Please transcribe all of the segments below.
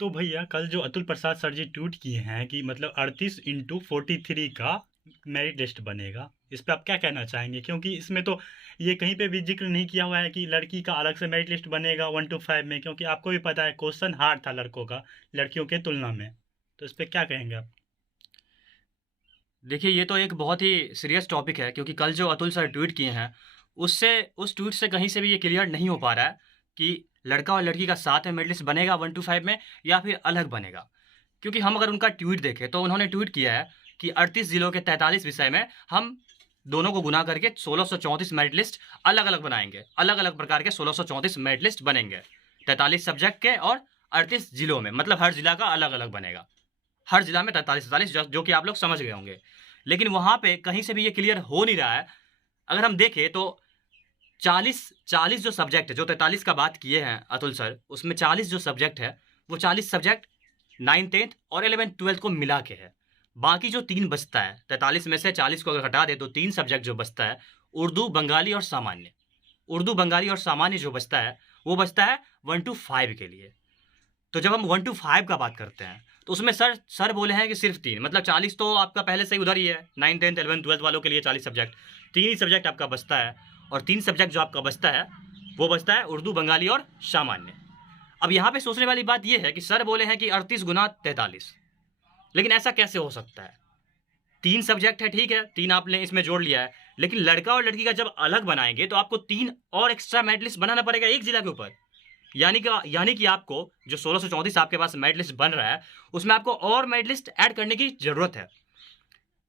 तो भैया कल जो अतुल प्रसाद सर जी ट्वीट किए हैं कि मतलब 38x43 का मेरिट लिस्ट बनेगा, इस पे आप क्या कहना चाहेंगे? क्योंकि इसमें तो ये कहीं पे भी जिक्र नहीं किया हुआ है कि लड़की का अलग से मेरिट लिस्ट बनेगा 1 to 5 में, क्योंकि आपको भी पता है क्वेश्चन हार्ड था लड़कों का लड़कियों के तुलना में। तो इस पे क्या कहेंगे आप? देखिए, ये तो एक बहुत ही सीरियस टॉपिक है क्योंकि कल जो अतुल सर ट्वीट किए हैं, उससे उस ट्वीट से कहीं से भी ये क्लियर नहीं हो पा रहा है कि लड़का और लड़की का साथ में मेरिट लिस्ट बनेगा 1 to 5 में या फिर अलग बनेगा। क्योंकि हम अगर उनका ट्वीट देखें तो उन्होंने ट्वीट किया है कि 38 जिलों के 43 विषय में हम दोनों को गुना करके 1634 मेरिट लिस्ट अलग-अलग बनाएँगे। अलग-अलग प्रकार के 1634 मेरिट लिस्ट बनेंगे। 43 सब्जेक्ट के और 38 जिलों में, मतलब हर जिला का अलग-अलग बनेगा। हर जिला में 43-43 जो कि आप लोग समझ गए होंगे। लेकिन वहाँ पे कहीं से भी ये क्लियर हो नहीं रहा है। अगर हम देखें तो 40 जो सब्जेक्ट है, जो 43 का बात किए हैं अतुल सर, उसमें 40 जो सब्जेक्ट है, वो 40 सब्जेक्ट 9th-10th और 11th-12th को मिला के है। बाकी जो 3 बचता है, 43 में से 40 को अगर हटा दें तो 3 सब्जेक्ट जो बचता है, उर्दू, बंगाली और सामान्य। उर्दू, बंगाली और सामान्य जो बचता है, वो बचता है 1 to 5 के लिए। तो जब हम 1 to 5 का बात करते हैं, तो उसमें सर बोले हैं कि सिर्फ़ 3, मतलब 40 तो आपका पहले से ही उधर ही है। 9th, 10th, 11th, 12th वालों के लिए 40 सब्जेक्ट। 3 ही सब्जेक्ट आपका बचता है और 3 सब्जेक्ट जो आपका बचता है, वो बचता है उर्दू, बंगाली और सामान्य। अब यहाँ पे सोचने वाली बात ये है कि सर बोले हैं कि 38 गुना 43, लेकिन ऐसा कैसे हो सकता है? 3 सब्जेक्ट है, ठीक है, 3 आपने इसमें जोड़ लिया है, लेकिन लड़का और लड़की का जब अलग बनाएँगे, तो आपको 3 और एक्स्ट्रा मेरिट लिस्ट बनाना पड़ेगा एक जिला के ऊपर। यानी कि आपको जो 1634 आपके पास मेरिट लिस्ट बन रहा है, उसमें आपको और मेरिट लिस्ट ऐड करने की ज़रूरत है।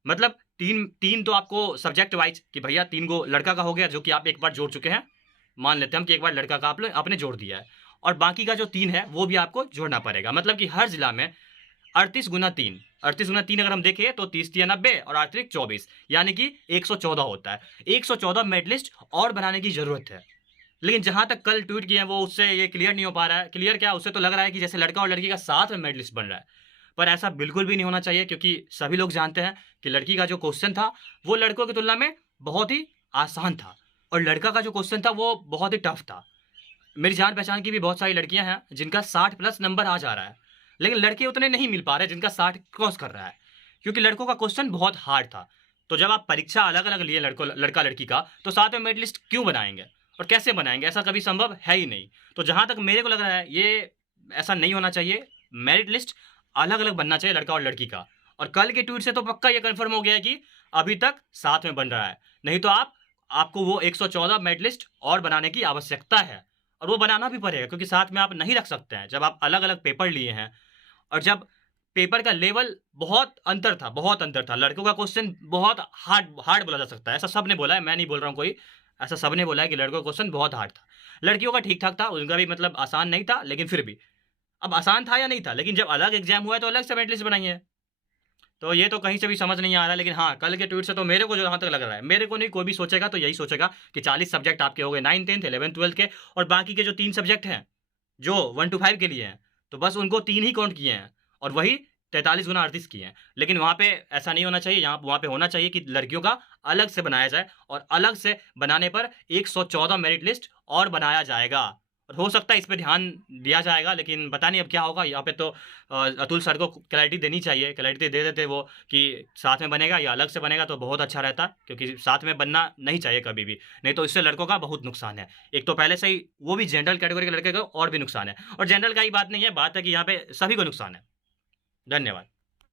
मतलब 3 तो आपको सब्जेक्ट वाइज़ कि भैया 3 को लड़का का हो गया, जो कि आप एक बार जोड़ चुके हैं। मान लेते हैं हम कि एक बार लड़का का आपने जोड़ दिया है और बाकी का जो 3 है, वो भी आपको जोड़ना पड़ेगा। मतलब कि हर जिला में 38 गुना 3, 38 गुना 3 अगर हम देखें तो 30 तिया 90 और 8 त्रिक 24, यानी कि 114 होता है। 114 मेरिट लिस्ट और बनाने की ज़रूरत है। लेकिन जहाँ तक कल ट्वीट किए हैं वो उससे ये क्लियर नहीं हो पा रहा है। क्लियर क्या, उससे तो लग रहा है कि जैसे लड़का और लड़की का साथ में मेरिट लिस्ट बन रहा है। पर ऐसा बिल्कुल भी नहीं होना चाहिए क्योंकि सभी लोग जानते हैं कि लड़की का जो क्वेश्चन था वो लड़कों की तुलना में बहुत ही आसान था और लड़का का जो क्वेश्चन था वो बहुत ही टफ था। मेरी जान-पहचान की भी बहुत सारी लड़कियाँ हैं जिनका 60 प्लस नंबर आ जा रहा है। लेकिन लड़के उतने नहीं मिल पा रहे जिनका 60 क्रॉस कर रहा है। क्योंकि लड़कों का क्वेश्चन बहुत हार्ड था। तो जब आप परीक्षा अलग-अलग लिए लड़का-लड़की का, तो साथ में मेरिट लिस्ट क्यों बनाएँगे? और कैसे बनाएँगे? ऐसा कभी संभव है ही नहीं। तो जहाँ तक मेरे को लग रहा है ये ऐसा नहीं होना चाहिए। मेरिट लिस्ट अलग-अलग बनना चाहिए लड़का और लड़की का। और कल के ट्वीट से तो पक्का ये कन्फर्म हो गया है कि अभी तक साथ में बन रहा है। नहीं तो आपको वो 114 मेरिट लिस्ट और बनाने की आवश्यकता है। और वो बनाना भी पड़ेगा क्योंकि साथ में आप नहीं रख सकते हैं। जब आप अलग-अलग पेपर लिए हैं और जब पेपर का लेवल बहुत अंतर था। लड़कों का क्वेश्चन बहुत हार्ड हार्ड बोला जा सकता है। ऐसा सबने बोला है, मैं नहीं बोल रहा हूँ कोई। ऐसा सबने बोला है कि लड़कों का क्वेश्चन बहुत हार्ड था। लड़कियों का ठीक-ठाक था, उनका भी मतलब आसान नहीं था, लेकिन फिर भी। अब आसान था या नहीं था, लेकिन जब अलग एग्ज़ाम हुआ है तो अलग से मेरिट लिस्ट बनाई है। तो ये तो कहीं से भी समझ नहीं आ रहा है, लेकिन हाँ, कल के ट्वीट से तो मेरे को जहाँ तक लग रहा है, मेरे को नहीं कोई भी सोचेगा तो यही सोचेगा कि 40 सब्जेक्ट आपके हो गए 9th, 10th, 11th, 12th के और बाकी के जो 3 सब्जेक्ट हैं, जो 1 to 5 के लिए हैं, तो बस उनको 3 ही काउंट किए हैं और वही 43 गुना 38 किए हैं। लेकिन वहाँ पे ऐसा नहीं होना चाहिए, वहाँ पे होना चाहिए कि लड़कियों का अलग से बनाया जाए और अलग से बनाने पर 114 मेरिट लिस्ट और बनाया जाएगा। और हो सकता है इस पे ध्यान दिया जाएगा, लेकिन पता नहीं अब क्या होगा। यहाँ पे तो अतुल सर को क्लैरिटी देनी चाहिए, क्लैरिटी दे देते वो कि साथ में बनेगा या अलग से बनेगा तो बहुत अच्छा रहता, क्योंकि साथ में बनना नहीं चाहिए कभी भी। नहीं तो इससे लड़कों का बहुत नुकसान है। एक तो पहले से ही वो भी जनरल कैटेगरी के लड़के को और भी नुकसान है और जनरल का ही बात नहीं है, बात है कि यहाँ पे सभी को नुकसान है। धन्यवाद।